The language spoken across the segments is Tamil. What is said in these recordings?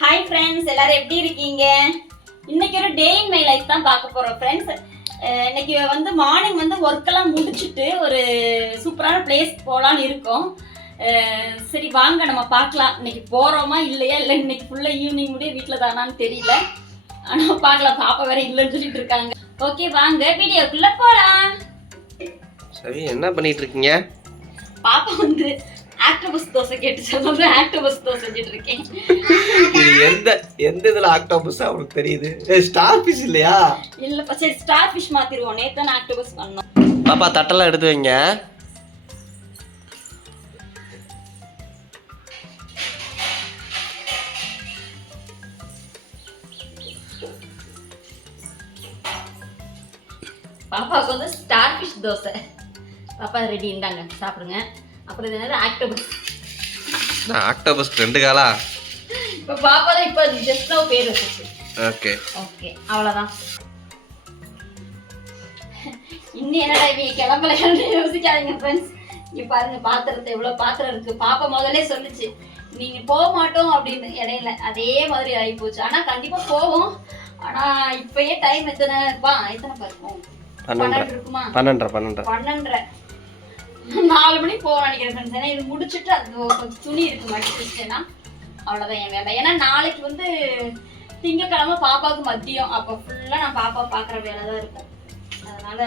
ஹாய் ஃப்ரெண்ட்ஸ், எல்லாரும் எப்படி இருக்கீங்க? இன்னைக்கு ஒரு டே இன் மை லைஃப் தான் பார்க்க போறோம் ஃப்ரெண்ட்ஸ். இன்னைக்கு வந்து மார்னிங் வந்து ஒர்க்கெல்லாம் முடிச்சுட்டு ஒரு சூப்பரான பிளேஸ் போகலான்னு இருக்கோம். சரி வாங்க நம்ம பார்க்கலாம், இன்னைக்கு போகிறோமா இல்லையா, இல்லை இன்னைக்கு ஃபுல்லாக ஈவினிங் முடிய வீட்டில் தானான்னு தெரியல. ஆனால் பார்க்கலாம், பாப்பா வேற இல்லைன்னு சொல்லிட்டு இருக்காங்க. ஓகே வாங்க வீடியோக்குள்ளே போகலாம். சரி, என்ன பண்ணிட்டு இருக்கீங்க? பாப்பா வந்து ஆக்டோபஸ் தோசை கேட்டு சொல்லுங்க, ஆக்டோபஸ் தோசை செஞ்சுட்டு இருக்கேன். இது எந்த இதுல ஆக்டோபஸ் அவருக்கு தெரியுது? ஸ்டார் ஃபிஷ் இல்லையா? இல்லப்பா, சரி ஸ்டார் ஃபிஷ் மாத்திடுவோம். நேத்து தான் ஆக்டோபஸ் பண்ணோம். பாப்பா தட்டெல்லாம் எடுத்து வைங்க. பாப்பாவுக்கு வந்து ஸ்டார் ஃபிஷ் தோசை. பாப்பா ரெடி, இந்தாங்க சாப்பிடுங்க. அப்புறம் இது என்னது ஆக்டோபஸ். ஆக்டோபஸ் ரெண்டு காலா? இப்போ பாப்பா தான் இப்போ ஜஸ்ட் நவ் பேர் வச்சிச்சு. ஓகே ஓகே அவ்வளோதான். இன்னும் என்னடா இவங்க கிளம்பலைன்னு யோசிக்காதீங்க ஃப்ரெண்ட்ஸ். இங்கே பாருங்க பாத்திரத்தை, எவ்வளோ பாத்திரம் இருக்கு. பாப்பா முதல்ல சொல்லுச்சு நீங்க போக மாட்டோம் அப்படின்னு. இடையில அதே மாதிரி ஆகி போச்சு. ஆனா கண்டிப்பா போவோம். ஆனா இப்பயே டைம் எத்தனை பார்ப்போம்? 12 இருக்குமா? 12:30 4 மணிக்கு போவோம் நினைக்கிறேன் ஃப்ரெண்ட்ஸ். ஏன்னா இது முடிச்சுட்டு அது கொஞ்சம் துணி இருக்கு மடிச்சு வச்சுட்டேன்னா அவ்வளோதான் என் வேலை. ஏன்னா நாளைக்கு வந்து திங்கக்கிழமை பாப்பாவுக்கு மதியம், அப்போ ஃபுல்லாக நான் பாப்பா பார்க்குற வேலை தான் இருக்கும். அதனால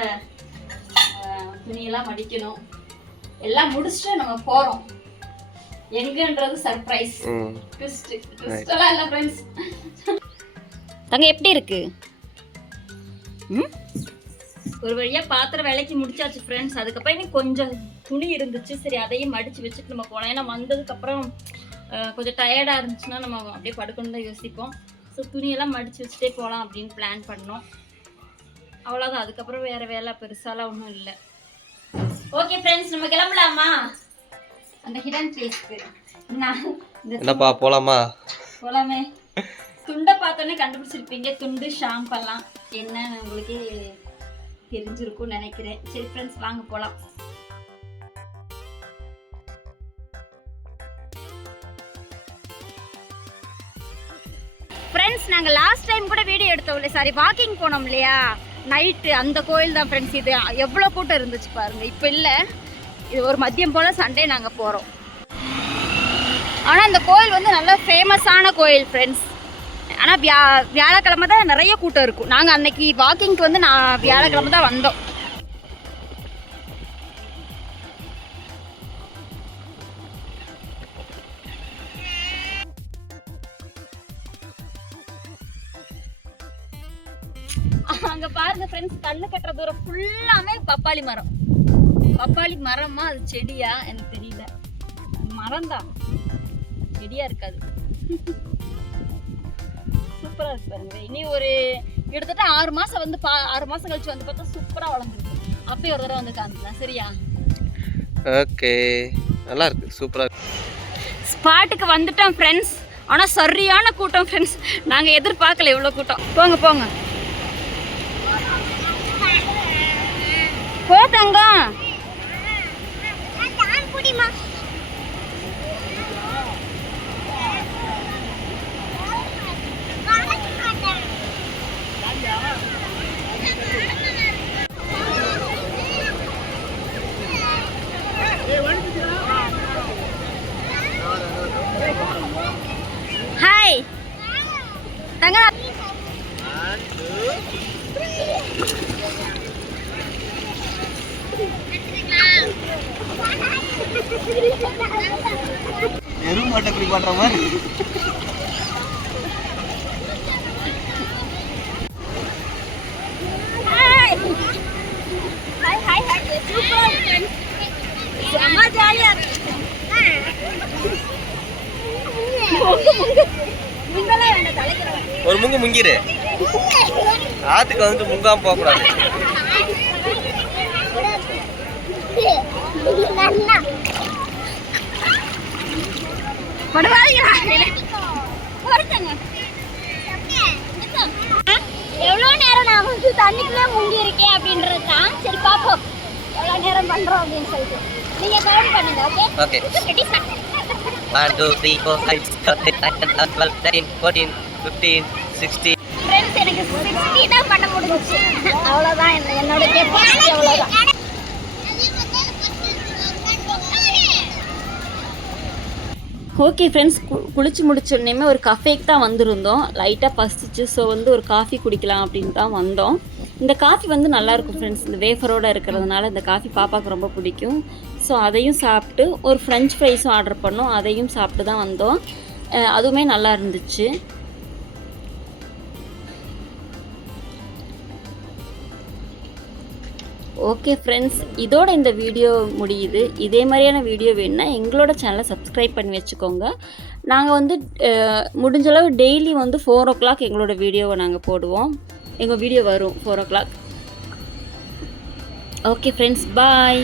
துணியெல்லாம் மடிக்கணும். எல்லாம் முடிச்சுட்டு நம்ம போகிறோம். எங்கன்றது சர்ப்ரைஸ், ட்விஸ்டெல்லாம் இல்லை ஃப்ரெண்ட்ஸ். தங்க எப்படி இருக்கு? ஒரு வழியாக பாத்திரம் விலைக்கு முடிச்சாச்சு ஃப்ரெண்ட்ஸ். அதுக்கப்புறம் இன்னும் கொஞ்சம் துணி இருந்துச்சு. சரி அதையும் மடித்து வச்சுட்டு நம்ம போகலாம். ஏன்னா வந்ததுக்கப்புறம் கொஞ்சம் டயர்டாக இருந்துச்சுன்னா நம்ம அப்படியே படுக்கணும் தான் யோசிப்போம். ஸோ துணியெல்லாம் மடித்து வச்சுட்டே போகலாம் அப்படின்னு பிளான் பண்ணோம். அவ்வளோதான். அதுக்கப்புறம் வேறு வேலை பெருசாலாம் ஒன்றும் இல்லை. ஓகே ஃப்ரெண்ட்ஸ், நம்ம கிளம்பலாமா அந்த ஹிடன் பிளேஸ்க்கு? என்னப்பா போலாமா? போலாமே. துண்டை பார்த்தோன்னே கண்டுபிடிச்சிருப்பீங்க. துண்டு ஷாம்பெல்லாம் என்னன்னு உங்களுக்கு தெரிஞ்சிருக்கும்னு நினைக்கிறேன். சரி ஃப்ரெண்ட்ஸ் வாங்க போகலாம். ஃப்ரெண்ட்ஸ் நாங்கள் லாஸ்ட் டைம் கூட வீடியோ எடுத்தோம் இல்லையா, சாரி வாக்கிங் போனோம் இல்லையா நைட்டு, அந்த கோயில் தான் ஃப்ரெண்ட்ஸ். இது எவ்வளோ கூட்டம் இருந்துச்சு பாருங்கள். இப்போ இல்லை, இது ஒரு மதியம் போல் சண்டே நாங்கள் போகிறோம். ஆனால் இந்த கோயில் வந்து நல்ல ஃபேமஸான கோயில் ஃப்ரெண்ட்ஸ். ஆனால் வியாழக்கிழமை தான் நிறைய கூட்டம் இருக்கும். நாங்கள் அன்னைக்கு வாக்கிங்க்கு வந்து வியாழக்கிழமை தான் வந்தோம். அங்கே பாருங்க ஃப்ரெண்ட்ஸ், கண்ணு கட்டுற தூரம் ஃபுல்லாமே பப்பாளி மரம். பப்பாளி மரமா அது செடியா எனக்கு தெரியல. மரம் தான், செடியா இருக்காது. சூப்பராக இருக்கு பாருங்க. இனி ஒரு கிட்டத்தட்ட 6 மாதம் வந்து 6 மாதம் கழிச்சு வந்து பார்த்தா சூப்பராக வளர்ந்துருக்கு. அப்பயே ஒரு தடவை வந்து காமிக்கலாம் சரியா? ஓகே, நல்லா இருக்கு, சூப்பராக இருக்கு. ஸ்பாட்டுக்கு வந்துட்டோம் ஃப்ரெண்ட்ஸ். ஆனால் சரியான கூட்டம் ஃப்ரெண்ட்ஸ். நாங்கள் எதிர்பார்க்கல இவ்வளோ கூட்டம். போங்க போங்க போ தங்கம். ஹாய் தங்க. எருமாட்டை இப்படி பண்ற மாதிரி. Hi hi hi hi. சூப்பரா இருக்கு, செம்ம ஜாலியா இருக்கு. ஒரு முங்கு முங்கிரு. ஆத்துக்கு வந்துட்டு முங்காம போக கூடாது. எவ்வளோ நேரம் நான் வந்து தண்ணிக்குள்ளே முங்கி இருக்கேன் அப்படின்றது தான். சரி பார்ப்போம் எவ்வளோ நேரம் பண்ணுறோம் அப்படின்னு சொல்லிட்டு. நீங்கள் கவுண்ட் பண்ணுங்க. Okay okay. Ready start. 1 2 3 4 5 6 7 8 9 10 11 13 14 15 16. Friends எனக்கு 60 தான் பண்ண முடிஞ்சுச்சு. அவ்வளோதான் என்னோட கெப்பாசிட்டி அவ்வளோதான். ஓகே ஃப்ரெண்ட்ஸ், குளிச்சு முடிச்சோடனே ஒரு கஃபேக்கு தான் வந்திருந்தோம். லைட்டாக பசிச்சு, ஸோ ஒரு காஃபி குடிக்கலாம் அப்படின்னு தான் வந்தோம். இந்த காஃபி நல்லாயிருக்கும் ஃப்ரெண்ட்ஸ். இந்த வேஃபரோடு இருக்கிறதுனால இந்த காஃபி பாப்பாவுக்கு ரொம்ப பிடிக்கும். ஸோ அதையும் சாப்பிட்டு ஒரு ஃப்ரெஞ்ச் ஃப்ரைஸும் ஆர்டர் பண்ணோம். அதையும் சாப்பிட்டு தான் வந்தோம். அதுவுமே நல்லா இருந்துச்சு. ஓகே ஃப்ரெண்ட்ஸ், இதோட இந்த வீடியோ முடியுது. இதே மாதிரியான வீடியோ வேணுன்னா எங்களோட சேனலை சப்ஸ்கிரைப் பண்ணி வச்சுக்கோங்க. நாங்கள் முடிஞ்சளவு டெய்லி 4 o'clock எங்களோட வீடியோவை நாங்கள் போடுவோம். எங்கள் வீடியோ வரும் 4 o'clock. ஓகே ஃப்ரெண்ட்ஸ், பாய்.